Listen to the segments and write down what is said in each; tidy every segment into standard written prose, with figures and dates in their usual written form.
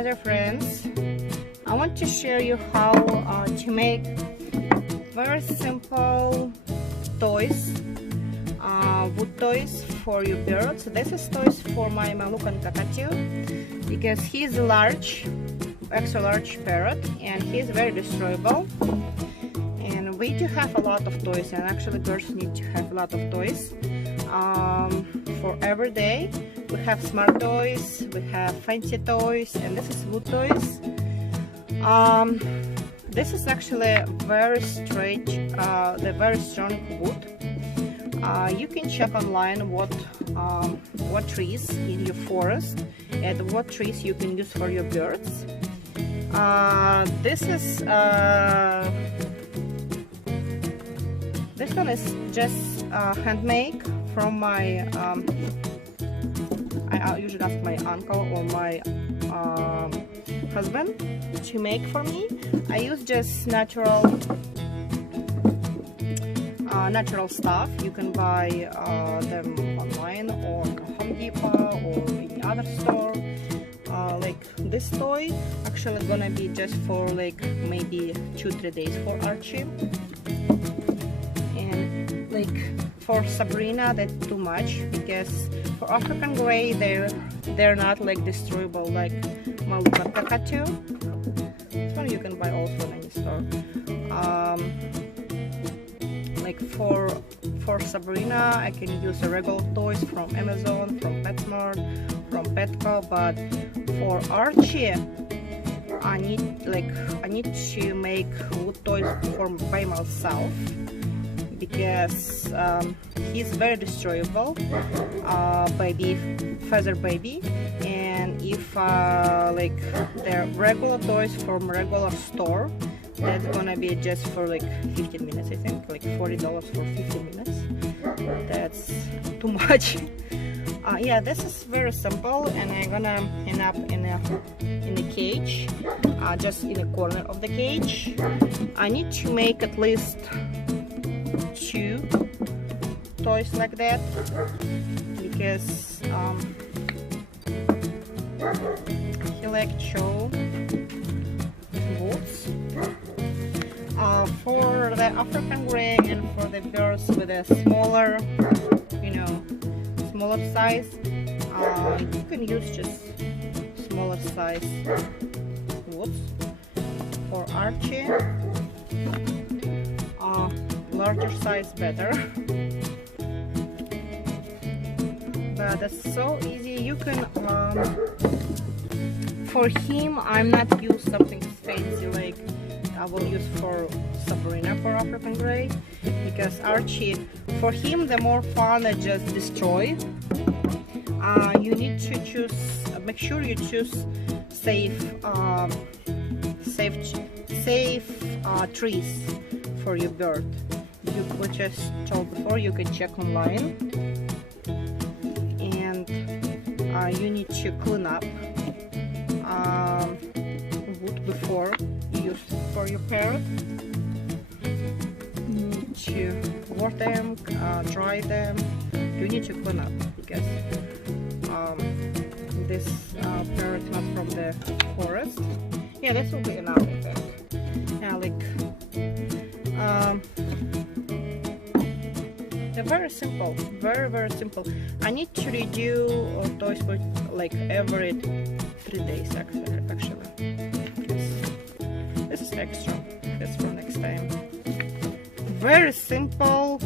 other friends. I want to share you how to make very simple toys, wood toys for your birds. This is toys for my Moluccan Cockatoo because he's a large, extra large parrot and he's very destroyable. And we do have a lot of toys, and actually birds need to have a lot of toys for every day. We have smart toys, we have fancy toys, and this is wood toys. This is actually very straight, the very strong wood. You can check online what trees in your forest and what trees you can use for your birds. This one is just handmade from my. I usually ask my uncle or my husband to make for me. I use just natural stuff. You can buy them online or Home Depot or any other store. Like this toy actually gonna be just for like maybe 2-3 days for Archie, and like for Sabrina that's too much, because for African Grey they're not like destroyable like Moluccan Cockatoo. This one you can buy also in any store. Like for Sabrina I can use regular toys from Amazon, from PetSmart, from Petco, but for Archie I need to make wood toys by myself, because he's very destroyable, feather baby, and if like the regular toys from regular store, that's gonna be just for like 15 minutes, I think, like $40 for 15 minutes. That's too much. Yeah, this is very simple, and I'm gonna end up in a cage, just in the corner of the cage. I need to make at least 2 toys like that, because he like show woods. For the African Grey and for the birds with a smaller, smaller size, you can use just smaller size woods. For Archie, larger size better. But it's so easy. You can for him I'm not use something fancy like I will use for Sabrina for African Grey, because Archie, for him the more fun is just destroy. You need to choose, make sure you choose safe trees for your bird. We just told before, you can check online, and you need to clean up wood before you use for your parrot. You need to water them, dry them. You need to clean up, because this parrot not from the forest. Yeah, this will be enough, I think. Yeah, like they're very simple, very simple. I need to redo toys for like every 3 days actually. This is extra. That's for next time. Very simple,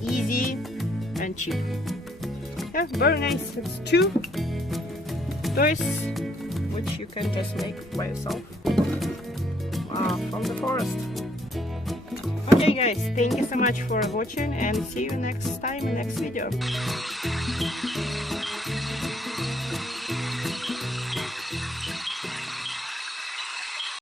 easy, and cheap. Yeah, very nice. It's 2 toys which you can just make by yourself from the forest. Okay guys, thank you so much for watching, and see you next time in next video.